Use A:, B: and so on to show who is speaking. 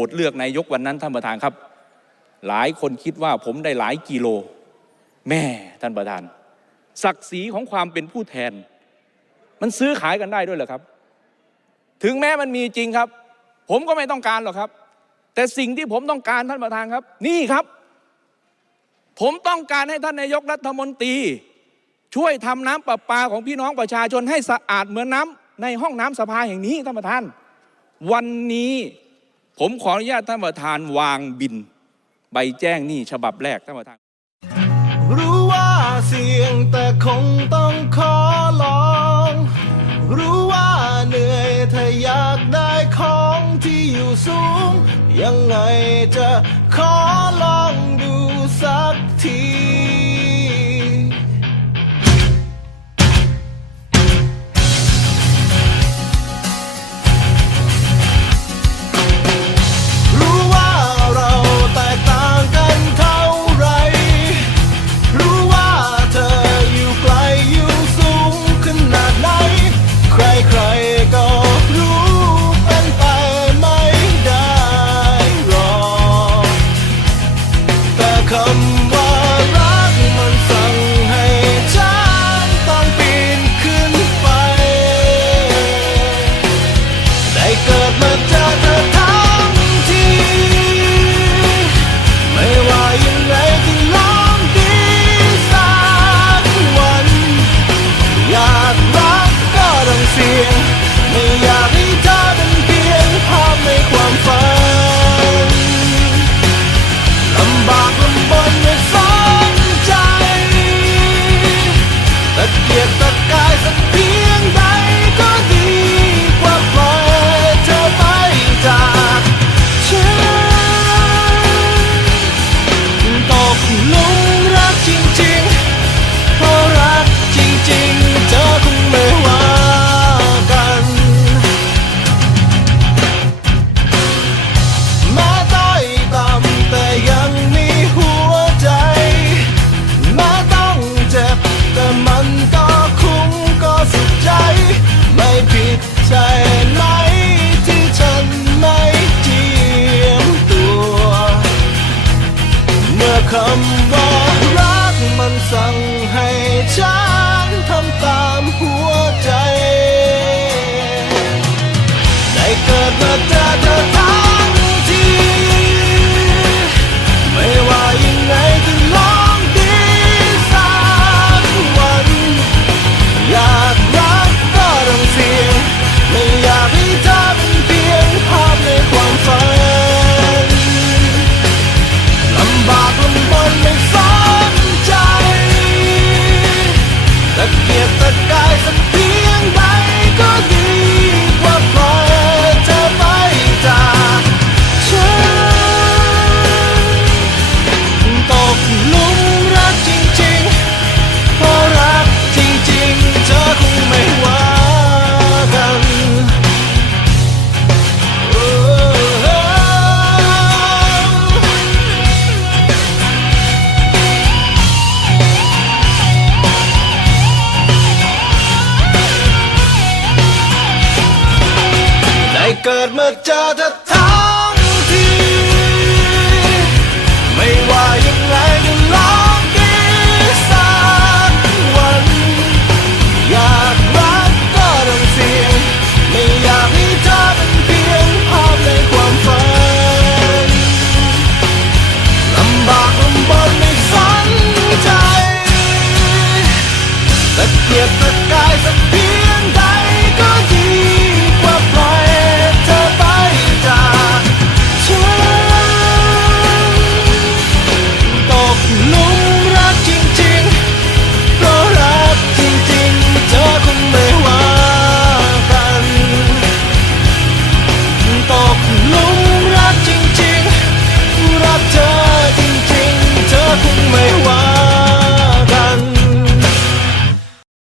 A: วตเลือกนายกวันนั้นท่านประธานครับ หลายคนคิดว่าผมได้หลายกิโล แม่ท่านประธาน ศักดิ์ศรีของความเป็นผู้แทน มันซื้อขายกันได้ด้วยเหรอครับ ถึงแม้มันมีจริงครับ ผมก็ไม่ต้องการหรอกครับ แต่สิ่งที่ผมต้องการท่านประธานครับ นี่ครับ ผมต้องการให้ท่านนายกรัฐมนตรี ช่วยทำน้ำประปาของพี่น้องประชาชนให้สะอาดเหมือนน้ำในห้องน้ำสภาแห่งนี้ท่านประธาน วันนี้ ผมขออนุญาตท่านประธานวางบิน ใบแจ้งหนี้ฉบับแรกท่านประธาน
B: รู้ว่าเสี่ยงแต่คงต้องขอลอง รู้ว่าเหนื่อยถ้าอยากได้ของที่อยู่สูง ยังไงจะขอลองดูสักที แคำว่ารักมันสั่งให้ฉั got my daughter.